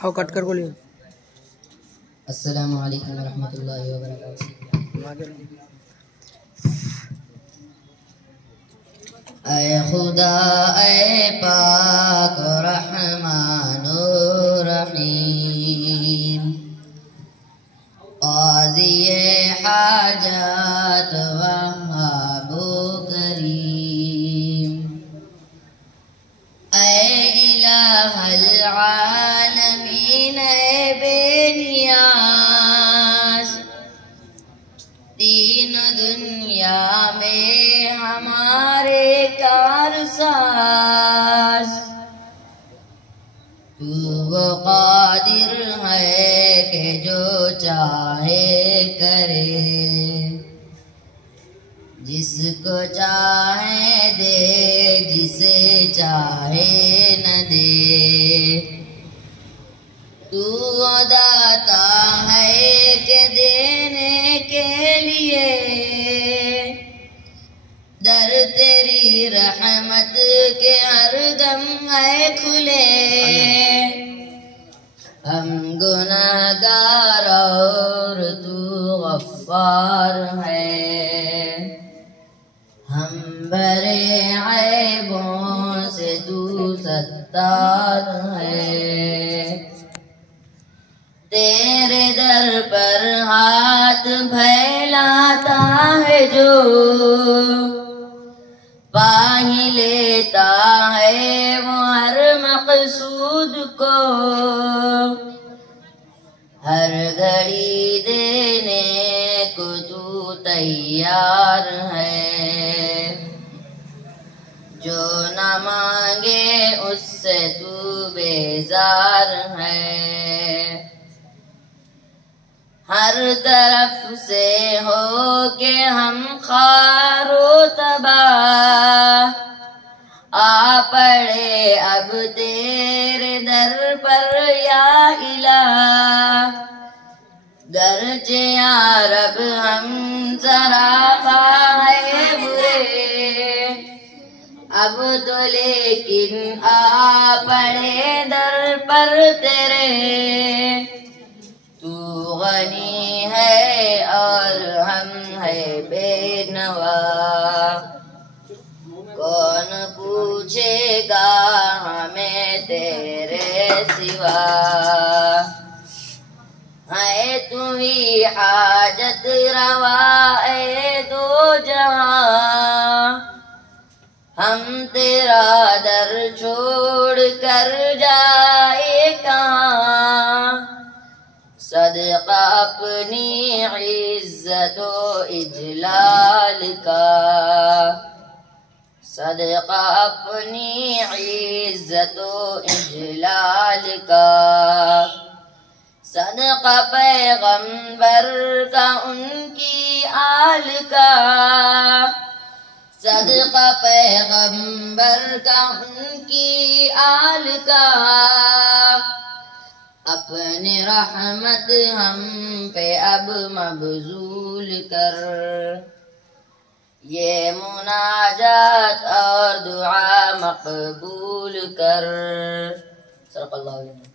हाँ कट कर बोलिए। अस्सलामु अलैकुम वरहमतुल्लाहि वबरकातुहू। ऐ खुदा ऐ पाक रहमानो रहीम, क़ाज़िए हाजत वहाबो करीम, ऐ इलाहल आलमीन ऐ बेनियाज़, तीन दुनिया में हमारे कारसाज। तू वो कादिर है कि जो चाहे करे, जिसको चाहे दे, जिसे चाहे न दे। तू वो दाता है कि देने के लिए, दर तेरी रहमत के हरदम है खुले। हम गुनहगार और तू गफ्फार है, हम बरे ऐबों से तू सत्तार है। तेरे दर पर हाथ फैलाता है जो, पा ही लेता है वो हर मकसूद को। हर घड़ी देने को तू तैयार है, जो न मांगे उससे तू बेजार है। हर तरफ से हो के हम खारो तबाह, आ पड़े अब तेरे दर पर या इलाह। गरचे या रब हम सरापा है बुरे, अब तो लेकिन आ पड़े दर पर तेरे। तू गनी है और हम है बेनवा, कौन पूछेगा हमें तेरे सिवा। है तू ही हाजत रवा ए दो जहां, हम तेरा दर छोड़ कर जाए कहाँ। सदका अपनी इज्जतो इजलाल का, सदका अपनी इज्जतो इजलाल का। सदका पैगंबर का उनकी आल का, सदका पैगंबर का उनकी आल का। अपने रहमत हम पे अब मबज़ूल कर, ये मुनाजात और दुआ मकबूल कर। सल्लल्लाहु अलैहि वसल्लम।